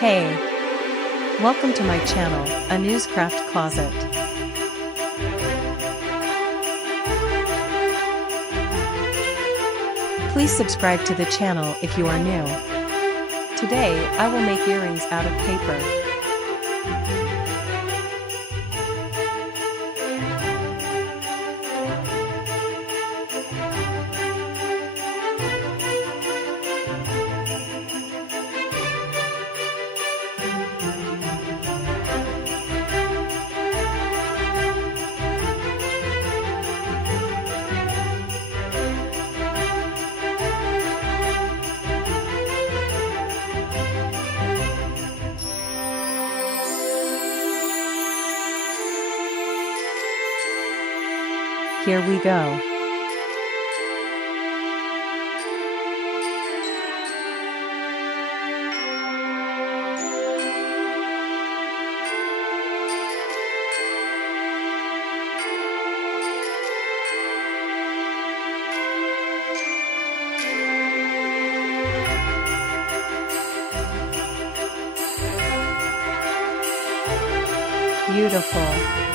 Hey! Welcome to my channel, a news craft closet. Please subscribe to the channel if you are new. Today, I will make earrings out of paper. Here we go. Beautiful.